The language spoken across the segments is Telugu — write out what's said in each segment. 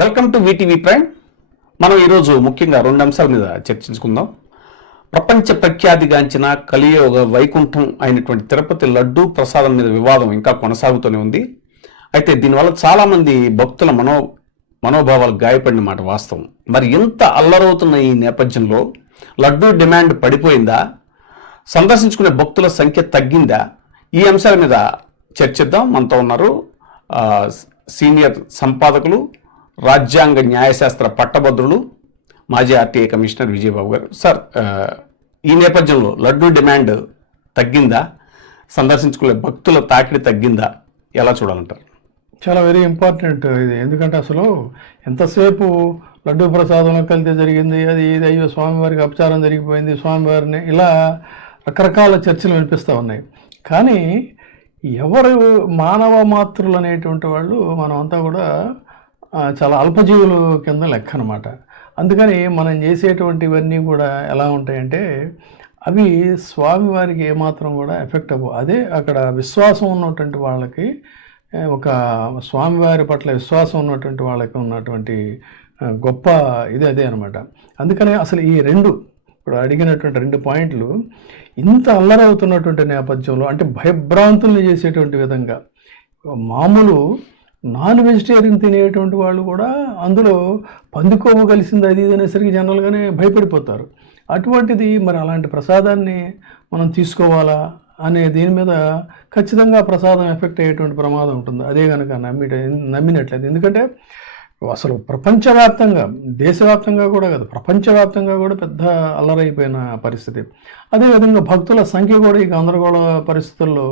Welcome to VTV prime. మనం ఈరోజు ముఖ్యంగా రెండు అంశాల మీద చర్చించుకుందాం. ప్రపంచ ప్రఖ్యాతిగాంచిన కలియుగ వైకుంఠం అయినటువంటి తిరుపతి లడ్డూ ప్రసాదం మీద వివాదం ఇంకా కొనసాగుతూనే ఉంది. అయితే దీనివల్ల చాలామంది భక్తుల మనోభావాలు గాయపడిన మాట వాస్తవం. మరి ఇంత అల్లరవుతున్న ఈ నేపథ్యంలో లడ్డూ డిమాండ్ పడిపోయిందా, సందర్శించుకునే భక్తుల సంఖ్య తగ్గిందా, ఈ అంశాల మీద చర్చిద్దాం. మనతో ఉన్నారు సీనియర్ సంపాదకులు, రాజ్యాంగ న్యాయశాస్త్ర పట్టభద్రులు, మాజీ ఆర్టీఐ కమిషనర్ విజయబాబు గారు. సార్, ఈ నేపథ్యంలో లడ్డూ డిమాండ్ తగ్గిందా, సందర్శించుకునే భక్తుల తాకిడి తగ్గిందా, ఎలా చూడాలంటారు? చాలా వెరీ ఇంపార్టెంట్ ఇది. ఎందుకంటే అసలు ఎంతసేపు లడ్డూ ప్రసాదంలో కలితే జరిగింది, అది ఇది, అయ్యో స్వామివారికి అపచారం జరిగిపోయింది, స్వామివారిని, ఇలా రకరకాల చర్చలు వినిపిస్తూ ఉన్నాయి. కానీ ఎవరు మానవ మాతృలు అనేటువంటి వాళ్ళు మనమంతా కూడా చాలా అల్పజీవులు కింద లెక్క అనమాట. అందుకని మనం చేసేటువంటివన్నీ కూడా ఎలా ఉంటాయంటే అవి స్వామివారికి ఏమాత్రం కూడా ఎఫెక్ట్ అవ్వవు. అదే అక్కడ విశ్వాసం ఉన్నటువంటి వాళ్ళకి, ఒక స్వామివారి పట్ల విశ్వాసం ఉన్నటువంటి వాళ్ళకి ఉన్నటువంటి గొప్ప ఇది అదే అనమాట. అందుకనే అసలు ఈ ఇప్పుడు అడిగినటువంటి 2 పాయింట్లు ఇంత అల్లరవుతున్నటువంటి నేపథ్యంలో, అంటే భయభ్రాంతుల్ని చేసేటువంటి విధంగా మామూలు నాన్ వెజిటేరియన్ తినేటువంటి వాళ్ళు కూడా అందులో పందికొవ్వు కలిసింది అది ఇది అనేసరికి జనరల్గానే భయపడిపోతారు. అటువంటిది మరి అలాంటి ప్రసాదాన్ని మనం తీసుకోవాలా అనే దీని మీద ఖచ్చితంగా ప్రసాదం ఎఫెక్ట్ అయ్యేటువంటి ప్రమాదం ఉంటుంది, అదే కనుక నమ్మినట్లయితే. ఎందుకంటే అసలు ప్రపంచవ్యాప్తంగా, దేశవ్యాప్తంగా కూడా కాదు, ప్రపంచవ్యాప్తంగా కూడా పెద్ద అల్లరైపోయిన పరిస్థితి. అదేవిధంగా భక్తుల సంఖ్య కూడా ఈ గందరగోళ పరిస్థితుల్లో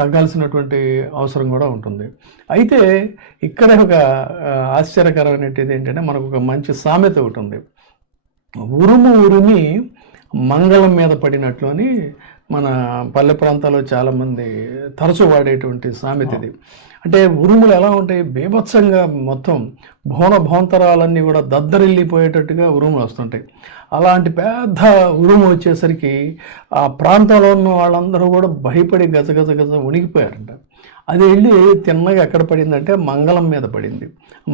తగ్గాల్సినటువంటి అవసరం కూడా ఉంటుంది. అయితే ఇక్కడ ఒక ఆశ్చర్యకరమైనది ఏంటంటే, మనకు ఒక మంచి సామెత ఒకటి ఉంది, ఉరుమి మంగళం మీద పడినట్లు అని మన పల్లె ప్రాంతాల్లో చాలామంది తరచు వాడేటువంటి సామెత ఇది. అంటే ఉరుములు ఎలా ఉంటాయి, బీభత్సంగా మొత్తం భవనభాంతరాలన్నీ కూడా దద్దరిల్లిపోయేటట్టుగా ఉరుములు వస్తుంటాయి. అలాంటి పెద్ద ఉరుము వచ్చేసరికి ఆ ప్రాంతంలో ఉన్న వాళ్ళందరూ కూడా భయపడి గజగజ వణికిపోయారంట. అది వెళ్ళి తిన్నగా ఎక్కడ పడిందంటే మంగళం మీద పడింది.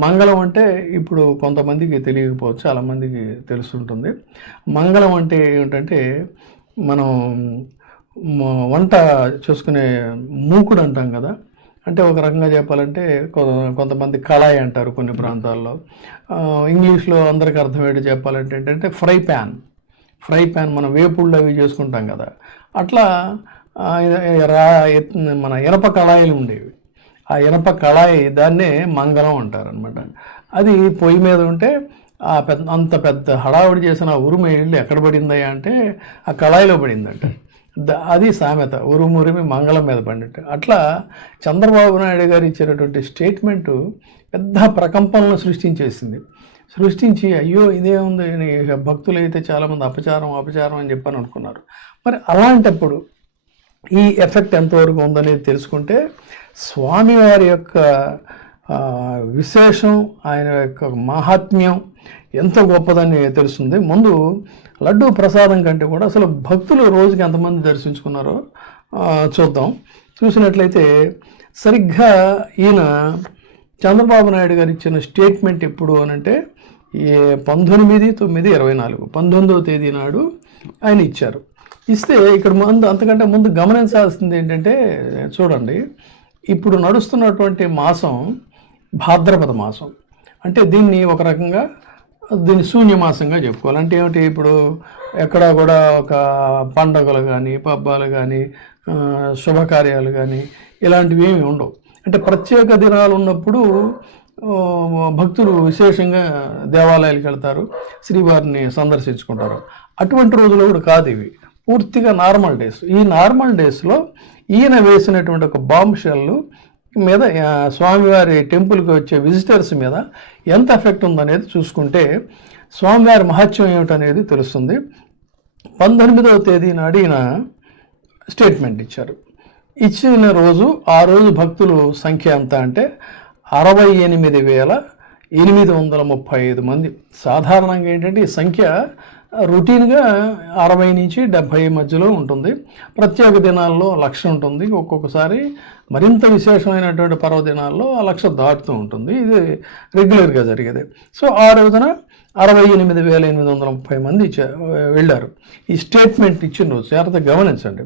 మంగళం అంటే ఇప్పుడు కొంతమందికి తెలియకపోవచ్చు, చాలామందికి తెలుస్తుంటుంది. మంగళం అంటే ఏమిటంటే మనం వంట చేసుకునే మూకుడు అంటాం కదా, అంటే ఒక రకంగా చెప్పాలంటే కొంతమంది కళాయి అంటారు కొన్ని ప్రాంతాల్లో. ఇంగ్లీష్లో అందరికీ అర్థమయ్యేది చెప్పాలంటే ఏంటంటే ఫ్రై ప్యాన్ మనం వేపుళ్ళు అవి చేసుకుంటాం కదా, అట్లా మన ఇనప కళాయిలు ఉండేవి. ఆ ఇనప కళాయి దాన్నే మంగళం అంటారు అనమాట. అది పొయ్యి మీద ఉంటే అంత పెద్ద హడావుడి చేసిన ఉరుము వెళ్ళి ఎక్కడ పడిందయ్యా అంటే ఆ కళాయిలో పడిందంట. అది సామెత, ఉరుమురిమి మంగళం మీద పడినట్టు. అట్లా చంద్రబాబు నాయుడు గారు ఇచ్చినటువంటి స్టేట్మెంటు పెద్ద ప్రకంపనలు సృష్టించి అయ్యో ఇదే ఉంది, భక్తులు అయితే చాలామంది అపచారం అని చెప్పని అనుకున్నారు. మరి అలాంటప్పుడు ఈ ఎఫెక్ట్ ఎంతవరకు ఉందనేది తెలుసుకుంటే స్వామివారి యొక్క విశేషం, ఆయన యొక్క మహాత్మ్యం ఎంత గొప్పదని తెలుస్తుంది. ముందు లడ్డూ ప్రసాదం కంటే కూడా అసలు భక్తులు రోజుకి ఎంతమంది దర్శించుకున్నారో చూద్దాం. చూసినట్లయితే సరిగ్గా ఈయన చంద్రబాబు నాయుడు గారు ఇచ్చిన స్టేట్మెంట్ ఎప్పుడు అనంటే 19/9/24 19వ తేదీ నాడు ఆయన ఇచ్చారు. ఇస్తే ఇక్కడ అంతకంటే ముందు గమనించాల్సింది ఏంటంటే, చూడండి, ఇప్పుడు నడుస్తున్నటువంటి మాసం భాద్రపద మాసం. అంటే దీన్ని ఒక రకంగా శూన్యమాసంగా చెప్పుకోవాలి. అంటే ఏమిటి, ఇప్పుడు ఎక్కడ కూడా ఒక పండగలు కానీ, పబ్బాలు కానీ, శుభకార్యాలు కానీ ఇలాంటివి ఏమి ఉండవు. అంటే ప్రత్యేక దినాలు ఉన్నప్పుడు భక్తులు విశేషంగా దేవాలయాలకు వెళ్తారు, శ్రీవారిని సందర్శించుకుంటారు. అటువంటి రోజులు కూడా కాదు ఇవి, పూర్తిగా నార్మల్ డేస్. ఈ నార్మల్ డేస్లో ఈయన వేసినటువంటి ఒక బాంబ్ షెల్ మీద స్వామివారి టెంపుల్కి వచ్చే విజిటర్స్ మీద ఎంత ఎఫెక్ట్ ఉందనేది చూసుకుంటే స్వామివారి మహత్యం ఏమిటనేది తెలుస్తుంది. 19వ తేదీ నాడు ఈయన స్టేట్మెంట్ ఇచ్చారు. ఇచ్చిన రోజు ఆ రోజు భక్తుల సంఖ్య ఎంత అంటే 68,835 మంది. సాధారణంగా ఏంటంటే ఈ సంఖ్య రొటీన్గా 60 నుంచి 70 మధ్యలో ఉంటుంది. ప్రత్యేక దినాల్లో 1,00,000 ఉంటుంది. ఒక్కొక్కసారి మరింత విశేషమైనటువంటి పర్వదినాల్లో 1,00,000 దాటుతూ ఉంటుంది. ఇది రెగ్యులర్గా జరిగేది. సో ఆ రోజున 68,830 మంది వెళ్ళారు. ఈ స్టేట్మెంట్ ఇచ్చిన రోజు జాగ్రత్తగా గమనించండి.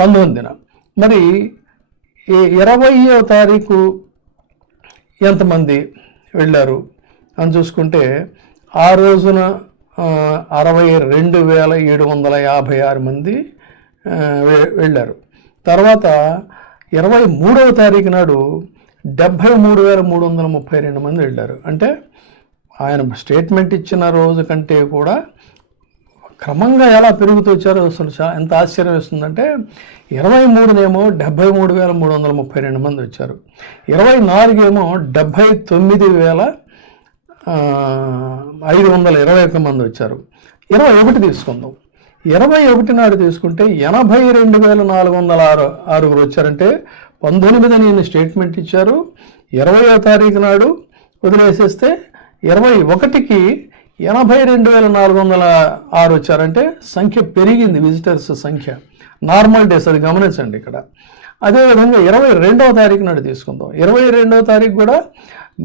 19న మరి 20వ తారీఖు ఎంతమంది వెళ్ళారు అని చూసుకుంటే ఆ రోజున 62,756 మంది వెళ్ళారు. తర్వాత 23వ తారీఖు నాడు 73,332 మంది వెళ్ళారు. అంటే ఆయన స్టేట్మెంట్ ఇచ్చిన రోజు కంటే కూడా క్రమంగా ఎలా పెరుగుతూ వచ్చారో అసలు ఎంత ఆశ్చర్యం వేస్తుందంటే 23నేమో 73,332 మంది వచ్చారు. 24 ఏమో 79,521 మంది వచ్చారు. 21 తీసుకుందాం. 21 నాడు తీసుకుంటే 82,406 వచ్చారంటే 19 నేను స్టేట్మెంట్ ఇచ్చారు. 20వ తారీఖు నాడు వదిలేసేస్తే 21కి 82,406 వచ్చారంటే సంఖ్య పెరిగింది. విజిటర్స్ సంఖ్య నార్మల్ డేస్, అది గమనించండి ఇక్కడ. అదేవిధంగా 22వ తారీఖు నాడు తీసుకుందాం. 22వ తారీఖు కూడా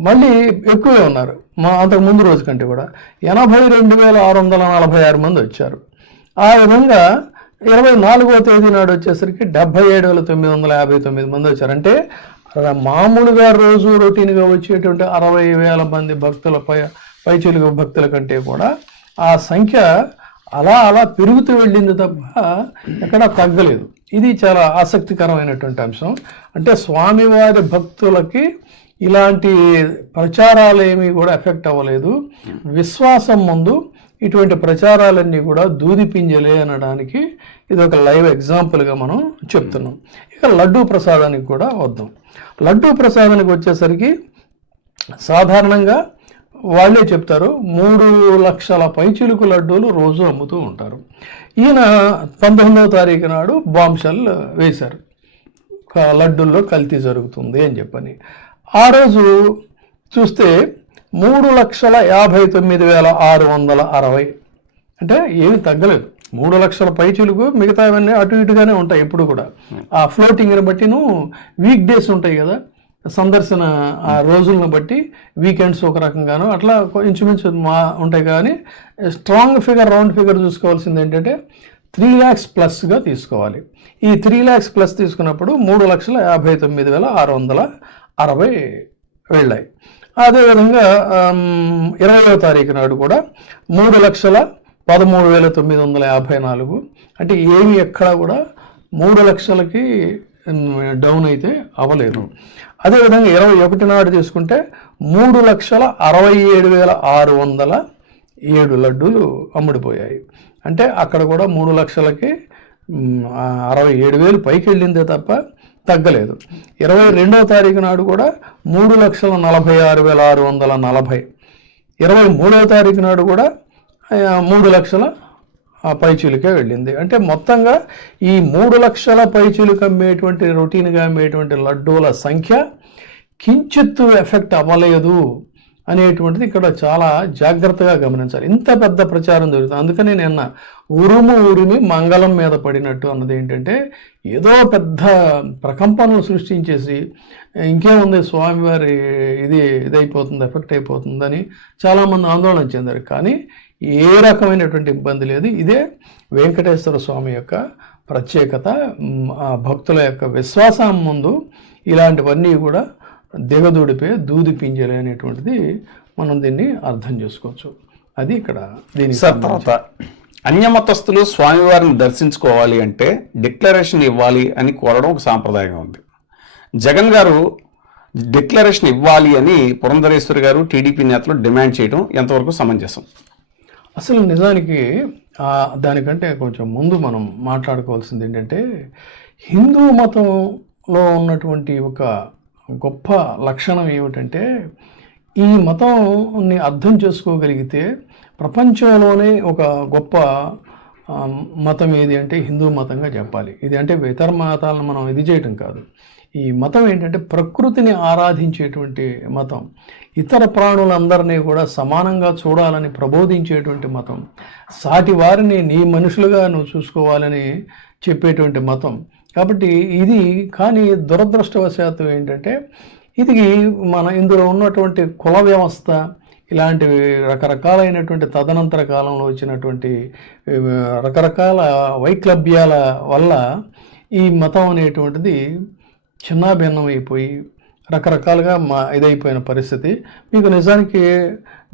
మళ్ళీ ఎక్కువే ఉన్నారు. అంతకు ముందు రోజు కంటే కూడా 82,646 మంది వచ్చారు. ఆ విధంగా 24వ తేదీ నాడు వచ్చేసరికి 77,959 మంది వచ్చారు. అంటే మామూలుగా రోజు రొటీన్గా వచ్చేటువంటి 60,000 మంది భక్తుల పైచిలుగు భక్తుల కంటే కూడా ఆ సంఖ్య అలా అలా పెరుగుతూ వెళ్ళింది తప్ప ఎక్కడా తగ్గలేదు. ఇది చాలా ఆసక్తికరమైనటువంటి అంశం. అంటే స్వామివారి భక్తులకి ఇలాంటి ప్రచారాలు ఏమీ కూడా ఎఫెక్ట్ అవ్వలేదు. విశ్వాసం ముందు ఇటువంటి ప్రచారాలన్నీ కూడా దూది పింజలే అనడానికి ఇది ఒక లైవ్ ఎగ్జాంపుల్గా మనం చెప్తున్నాం. ఇక లడ్డూ ప్రసాదానికి కూడా వద్దాం. లడ్డూ ప్రసాదానికి వచ్చేసరికి సాధారణంగా వాళ్ళే చెప్తారు 3 లక్షల పైచిలుకు లడ్డూలు రోజు అమ్ముతూ ఉంటారు. ఈయన 19వ తారీఖు నాడు బాంబ్-షెల్ వేశారు, లడ్డూల్లో కల్తీ జరుగుతుంది అని చెప్పని. ఆ రోజు చూస్తే 3,59,660 అంటే ఏమి తగ్గలేదు. 3 లక్షల పైచిలుకు, మిగతావన్నీ అటు ఇటుగానే ఉంటాయి ఎప్పుడు కూడా. ఆ ఫ్లోటింగ్ని బట్టిను వీక్ డేస్ ఉంటాయి కదా, సందర్శన ఆ రోజులను బట్టి వీకెండ్స్ ఒక రకంగాను అట్లా ఇంచుమించు ఉంటాయి. కానీ స్ట్రాంగ్ ఫిగర్, రౌండ్ ఫిగర్ చూసుకోవాల్సింది ఏంటంటే 3 lakhs ప్లస్గా తీసుకోవాలి. ఈ 3 lakhs ప్లస్ తీసుకున్నప్పుడు 3,59,660 వెళ్ళాయి. అదేవిధంగా 20వ తారీఖు నాడు కూడా 3,13,954 అంటే ఏమి ఎక్కడా కూడా 3 లక్షలకి డౌన్ అయితే అవ్వలేదు. అదేవిధంగా 21 నాడు తీసుకుంటే 3,67,607 లడ్డూలు అమ్ముడిపోయాయి. అంటే అక్కడ కూడా 3 లక్షలకి 67,000 పైకి వెళ్ళిందే తప్ప తగ్గలేదు. 22వ తారీఖు నాడు కూడా 3,46,640. 23వ తారీఖు నాడు కూడా 3 లక్షల పైచీలుకే వెళ్ళింది. అంటే మొత్తంగా ఈ 3 లక్షల పైచీలుకు అమ్మేటువంటి, రొటీన్గా అమ్మేటువంటి లడ్డూల సంఖ్య కించిత్తు ఎఫెక్ట్ అవ్వలేదు అనేటువంటిది ఇక్కడ చాలా జాగ్రత్తగా గమనించాలి. ఇంత పెద్ద ప్రచారం జరుగుతుంది. అందుకని నిన్న ఉరిమి మంగళం మీద పడినట్టు అన్నది ఏంటంటే ఏదో పెద్ద ప్రకంపనలు సృష్టించేసి ఇంకేముంది స్వామివారి ఇదైపోతుంది, ఎఫెక్ట్ అయిపోతుందని చాలామంది ఆందోళన చెందారు. కానీ ఏ రకమైనటువంటి ఇబ్బంది లేదు. ఇదే వెంకటేశ్వర స్వామి యొక్క ప్రత్యేకత. భక్తుల యొక్క విశ్వాసం ముందు ఇలాంటివన్నీ కూడా దిగదూడిపే దూది పింజలే అనేటువంటిది మనం దీన్ని అర్థం చేసుకోవచ్చు. అది ఇక్కడ దీని తర్వాత అన్యమతస్థులు స్వామివారిని దర్శించుకోవాలి అంటే డిక్లరేషన్ ఇవ్వాలి అని కోరడం ఒక సాంప్రదాయంగా ఉంది. జగన్ గారు డిక్లరేషన్ ఇవ్వాలి అని పురంధరేశ్వరి గారు, టీడీపీ నేతలు డిమాండ్ చేయడం ఎంతవరకు సమంజసం? అసలు నిజానికి దానికంటే కొంచెం ముందు మనం మాట్లాడుకోవాల్సింది ఏంటంటే హిందూ మతంలో ఉన్నటువంటి ఒక గొప్ప లక్షణం ఏమిటంటే ఈ మతాన్ని అర్థం చేసుకోగలిగితే ప్రపంచంలోనే ఒక గొప్ప మతం ఏది అంటే హిందూ మతంగా చెప్పాలి. ఇది అంటే ఇతర మతాలను మనం ఇది చేయటం కాదు. ఈ మతం ఏంటంటే ప్రకృతిని ఆరాధించేటువంటి మతం, ఇతర ప్రాణులందరినీ కూడా సమానంగా చూడాలని ప్రబోధించేటువంటి మతం, సాటి వారిని నీ మనుషులుగా నువ్వు చూసుకోవాలని చెప్పేటువంటి మతం. కాబట్టి ఇది కానీ దురదృష్టవశాత్తు ఏంటంటే ఇది ఇందులో ఉన్నటువంటి కుల వ్యవస్థ ఇలాంటివి రకరకాలైనటువంటి తదనంతర కాలంలో వచ్చినటువంటి రకరకాల వైక్లభ్యాల వల్ల ఈ మతం అనేటువంటిది చిన్నాభిన్నం అయిపోయి రకరకాలుగా ఇదైపోయిన పరిస్థితి. మీకు నిజానికి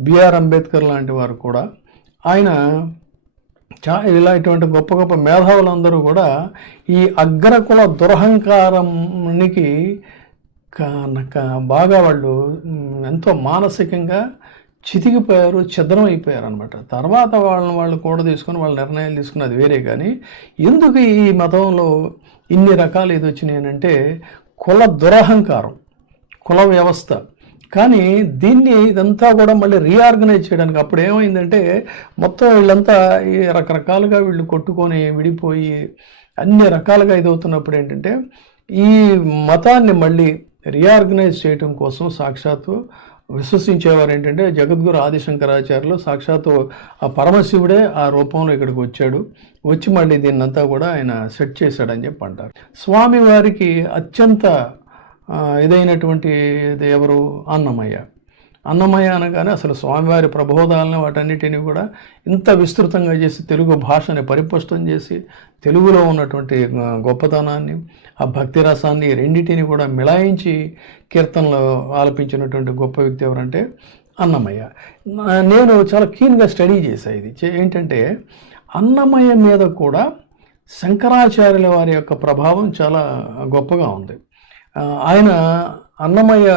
బిఆర్ అంబేద్కర్ లాంటి వారు కూడా ఆయన ఇలా ఇటువంటి గొప్ప గొప్ప మేధావులందరూ కూడా ఈ అగ్రకుల దురహంకారానికి బాగా వాళ్ళు ఎంతో మానసికంగా చితికిపోయారు, ఛిద్రం అయిపోయారు అనమాట. తర్వాత వాళ్ళు కూడా తీసుకొని వాళ్ళ నిర్ణయాలు తీసుకుని అది వేరే. కానీ ఎందుకు ఈ మతంలో ఇన్ని రకాలు ఇది వచ్చినాయి అంటే కుల దురహంకారం, కుల వ్యవస్థ. కానీ దీన్ని ఇదంతా కూడా మళ్ళీ రీఆర్గనైజ్ చేయడానికి అప్పుడు ఏమైందంటే మొత్తం వీళ్ళంతా ఈ రకరకాలుగా వీళ్ళు కొట్టుకొని విడిపోయి అన్ని రకాలుగా ఇదవుతున్నప్పుడు ఏంటంటే ఈ మతాన్ని మళ్ళీ రీఆర్గనైజ్ చేయడం కోసం సాక్షాత్తు విశ్వసించేవారు ఏంటంటే జగద్గురు ఆదిశంకరాచార్యులు సాక్షాత్తు ఆ పరమశివుడే ఆ రూపంలో ఇక్కడికి వచ్చాడు, వచ్చి మళ్ళీ దీన్నంతా కూడా ఆయన సెట్ చేశాడని చెప్పి అంటారు. స్వామివారికి అత్యంత ఇదైనటువంటి ఎవరు? అన్నమయ్య అనగానే అసలు స్వామివారి ప్రబోధాలను వాటన్నిటిని కూడా ఇంత విస్తృతంగా చేసి తెలుగు భాషని పరిపుష్టం చేసి తెలుగులో ఉన్నటువంటి గొప్పతనాన్ని ఆ భక్తి రసాన్ని రెండింటిని కూడా మిళాయించి కీర్తనలు ఆలపించినటువంటి గొప్ప వ్యక్తి ఎవరంటే అన్నమయ్య. నేను చాలా కీన్గా స్టడీ చేశాను. ఇది ఏంటంటే అన్నమయ్య మీద కూడా శంకరాచార్యుల వారి యొక్క ప్రభావం చాలా గొప్పగా ఉంది. ఆయన అన్నమయ్య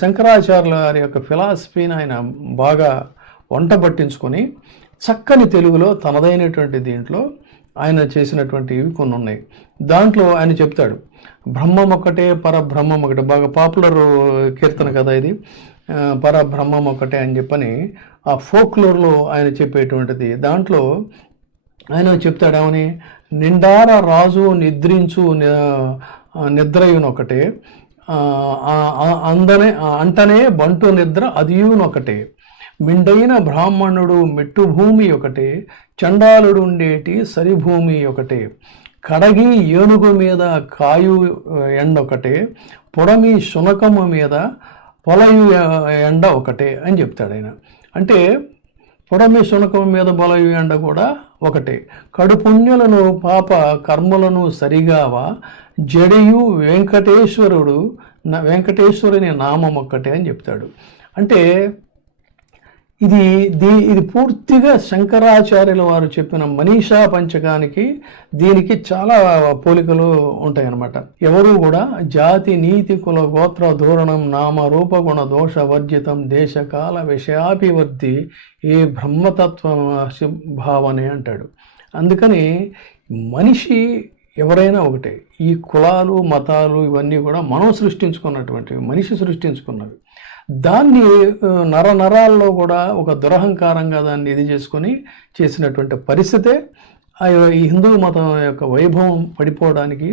శంకరాచార్యుల వారి యొక్క ఫిలాసఫీని ఆయన బాగా వంట పట్టించుకొని చక్కని తెలుగులో తనదైనటువంటి దీంట్లో ఆయన చేసినటువంటివి కొన్ని ఉన్నాయి. దాంట్లో ఆయన చెప్తాడు బ్రహ్మం ఒకటే పరబ్రహ్మం ఒకటే, బాగా పాపులర్ కీర్తన కదా ఇది, పరబ్రహ్మం ఒకటే అని చెప్పని ఆ ఫోక్లోర్లో ఆయన చెప్పేటువంటిది. దాంట్లో ఆయన చెప్తాడు ఏమని, నిండార రాజు నిద్రించు నిద్రయునొకటే, అంటనే బంటు నిద్ర అదియునొకటే, మిండైన బ్రాహ్మణుడు మెట్టు భూమి ఒకటే, చండాలుడు ఉండేటి సరిభూమి ఒకటే, కడగి ఏనుగు మీద కాయు ఎండొకటే, పొడమి శునకము మీద పొలయు ఎండ ఒకటే అని చెప్తాడు ఆయన. అంటే పొడమి శునకం మీద బలయు ఎండ కూడా ఒకటే, కడుపుణ్యులను పాప కర్మలను సరిగావా, జడియు వెంకటేశ్వరుని నామం ఒక్కటే అని చెప్తాడు. అంటే ఇది పూర్తిగా శంకరాచార్యుల వారు చెప్పిన మనీషా పంచకానికి దీనికి చాలా పోలికలు ఉంటాయన్నమాట. ఎవరు కూడా జాతి నీతి కుల గోత్ర ధోరణం నామ రూపగుణ దోష వర్జితం దేశకాల విషయాభివృద్ధి ఏ బ్రహ్మతత్వ భావనే అంటాడు. అందుకని మనిషి ఎవరైనా ఒకటే. ఈ కులాలు మతాలు ఇవన్నీ కూడా మనం సృష్టించుకున్నటువంటివి, మనిషి సృష్టించుకున్నవి. దాన్ని నరాల్లో కూడా ఒక దురహంకారంగా దాన్ని ఇది చేసుకొని చేసినటువంటి పరిస్థితే ఈ హిందూ మతం యొక్క వైభవం పడిపోవడానికి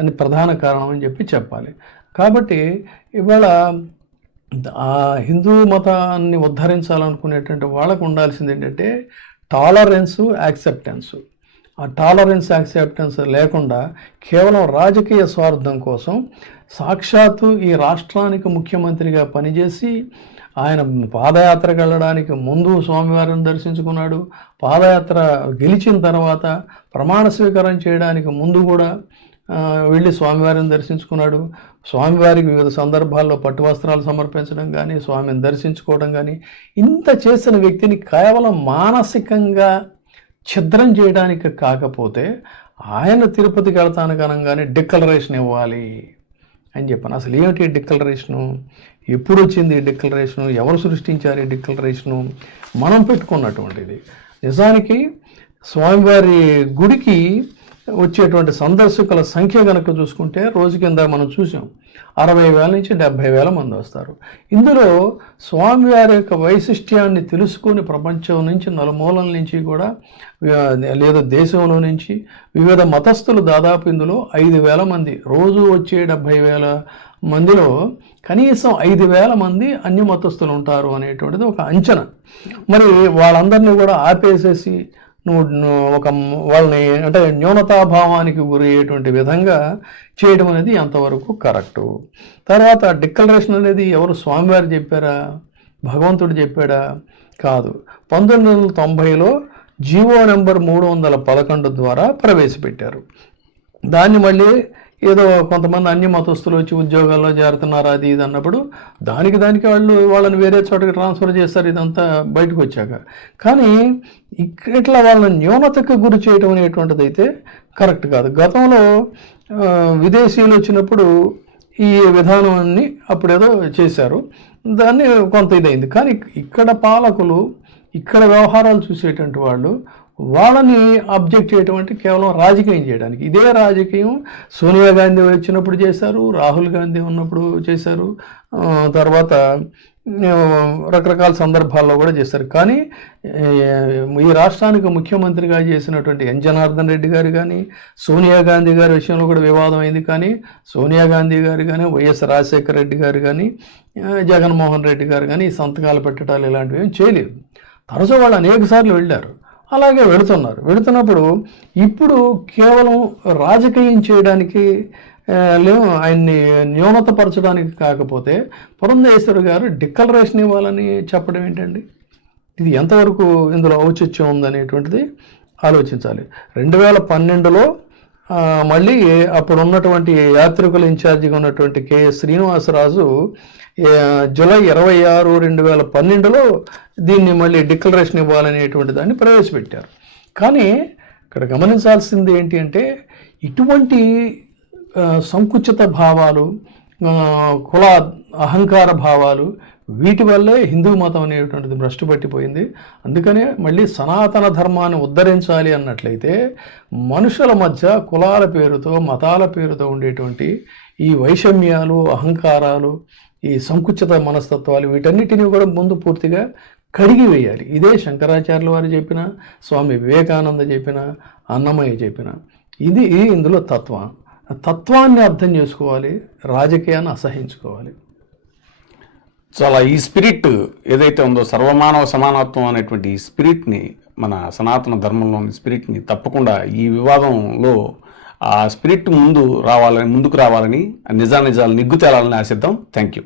అని ప్రధాన కారణం అని చెప్పాలి. కాబట్టి ఇవాళ ఆ హిందూ మతాన్ని ఉద్ధరించాలనుకునేటువంటి వాళ్ళకు ఉండాల్సింది ఏంటంటే టాలరెన్సు, యాక్సెప్టెన్సు. ఆ టాలరెన్స్, యాక్సెప్టెన్స్ లేకుండా కేవలం రాజకీయ స్వార్థం కోసం సాక్షాత్తు ఈ రాష్ట్రానికి ముఖ్యమంత్రిగా పనిచేసి ఆయన పాదయాత్రకు వెళ్ళడానికి ముందు స్వామివారిని దర్శించుకున్నాడు. పాదయాత్ర గెలిచిన తర్వాత ప్రమాణ స్వీకారం చేయడానికి ముందు కూడా వెళ్ళి స్వామివారిని దర్శించుకున్నాడు. స్వామివారికి వివిధ సందర్భాల్లో పట్టు వస్త్రాలు సమర్పించడం కానీ, స్వామిని దర్శించుకోవడం కానీ, ఇంత చేసిన వ్యక్తిని కేవలం మానసికంగా ఛిద్రం చేయడానికి కాకపోతే ఆయన తిరుపతికి వెళ్తానికి అనగానే డిక్లరేషన్ ఇవ్వాలి అని చెప్పాను. అసలు ఏమిటి డిక్లరేషను, ఎప్పుడు వచ్చింది ఈ డిక్లరేషను, ఎవరు సృష్టించారు ఈ డిక్లరేషను? మనం పెట్టుకున్నటువంటిది. నిజానికి స్వామివారి గుడికి వచ్చేటువంటి సందర్శకుల సంఖ్య కనుక చూసుకుంటే రోజు కింద మనం చూసాం 60,000 నుంచి 70,000 మంది వస్తారు. ఇందులో స్వామివారి యొక్క వైశిష్ట్యాన్ని తెలుసుకొని ప్రపంచం నుంచి నలుమూలల నుంచి కూడా లేదా దేశంలో నుంచి వివిధ మతస్థులు దాదాపు ఇందులో 5,000 మంది, రోజు వచ్చే 70,000 మందిలో కనీసం 5,000 మంది అన్య మతస్థులు ఉంటారు అనేటువంటిది ఒక అంచనా. మరి వాళ్ళందరినీ కూడా ఆపేసేసి నువ్వు ఒక వాళ్ళని అంటే న్యూనతాభావానికి గురి అయ్యేటువంటి విధంగా చేయడం అనేది ఎంతవరకు కరెక్టు? తర్వాత డిక్లరేషన్ అనేది ఎవరు స్వామివారు చెప్పారా, భగవంతుడు చెప్పాడా? కాదు. 1990లో జీవో నెంబర్ 311 ద్వారా ప్రవేశపెట్టారు. దాన్ని మళ్ళీ ఏదో కొంతమంది అన్య మతస్థులు వచ్చి ఉద్యోగాల్లో చేరుతున్నారు అది ఇది అన్నప్పుడు దానికి వాళ్ళని వేరే చోటకి ట్రాన్స్ఫర్ చేస్తారు, ఇదంతా బయటకు వచ్చాక. కానీ ఇట్లా వాళ్ళని న్యూనతకు గురి చేయడం అనేటువంటిది అయితే కరెక్ట్ కాదు. గతంలో విదేశీయులు వచ్చినప్పుడు ఈ విధానాన్ని అప్పుడేదో చేశారు, దాన్ని కొంత ఇదైంది. కానీ ఇక్కడ పాలకులు ఇక్కడ వ్యవహారాలు చూసేటువంటి వాళ్ళని అబ్జెక్ట్ చేయటం అంటే కేవలం రాజకీయం చేయడానికి. ఇదే రాజకీయం సోనియా గాంధీ వచ్చినప్పుడు చేశారు, రాహుల్ గాంధీ ఉన్నప్పుడు చేశారు, తర్వాత రకరకాల సందర్భాల్లో కూడా చేశారు. కానీ ఈ రాష్ట్రానికి ముఖ్యమంత్రిగా చేసినటువంటి ఎన్ జనార్దన్ రెడ్డి గారు కానీ, సోనియా గాంధీ గారి విషయంలో కూడా వివాదం అయింది. కానీ సోనియా గాంధీ గారు కానీ, వైఎస్ రాజశేఖర రెడ్డి గారు కానీ, జగన్మోహన్ రెడ్డి గారు కానీ ఈ సంతకాలు పెట్టడాలు ఇలాంటివి ఏం చేయలేదు. తరచూ వాళ్ళు అనేక సార్లు వెళ్ళారు, అలాగే వెళుతున్నప్పుడు ఇప్పుడు కేవలం రాజకీయం చేయడానికి ఆయన్ని న్యూనతపరచడానికి కాకపోతే పురంధేశ్వరి గారు డిక్లరేషన్ ఇవ్వాలని చెప్పడం ఏంటండి? ఇది ఎంతవరకు ఇందులో ఔచిత్యం ఉందనేటువంటిది ఆలోచించాలి. 2012లో మళ్ళీ అప్పుడు ఉన్నటువంటి యాత్రికుల ఇన్ఛార్జిగా ఉన్నటువంటి కెఎస్ శ్రీనివాసరాజు జూలై 26, 2012లో దీన్ని మళ్ళీ డిక్లరేషన్ ఇవ్వాలనేటువంటి దాన్ని ప్రవేశపెట్టారు. కానీ ఇక్కడ గమనించాల్సింది ఏంటి అంటే ఇటువంటి సంకుచిత భావాలు, కుల అహంకార భావాలు, వీటి వల్లే హిందూ మతం అనేటువంటిది భ్రష్టు పట్టిపోయింది. అందుకనే మళ్ళీ సనాతన ధర్మాన్ని ఉద్ధరించాలి అన్నట్లయితే మనుషుల మధ్య కులాల పేరుతో మతాల పేరుతో ఉండేటువంటి ఈ వైషమ్యాలు, అహంకారాలు, ఈ సంకుచిత మనస్తత్వాలు వీటన్నిటినీ కూడా ముందు పూర్తిగా కడిగి వేయాలి. ఇదే శంకరాచార్యుల వారు చెప్పిన, స్వామి వివేకానంద చెప్పిన, అన్నమయ్య చెప్పిన ఇది ఇందులో తత్వాన్ని అర్థం చేసుకోవాలి, రాజకీయాన్ని అసహించుకోవాలి. చాలా ఈ స్పిరిట్ ఏదైతే ఉందో సర్వమానవ సమానత్వం అనేటువంటి ఈ స్పిరిట్ని, మన సనాతన ధర్మంలోని స్పిరిట్ని తప్పకుండా ఈ వివాదంలో ఆ స్పిరిట్ ముందుకు రావాలని నిజాలు నిగ్గు తేలాలని ఆశిద్దాం. Thank you.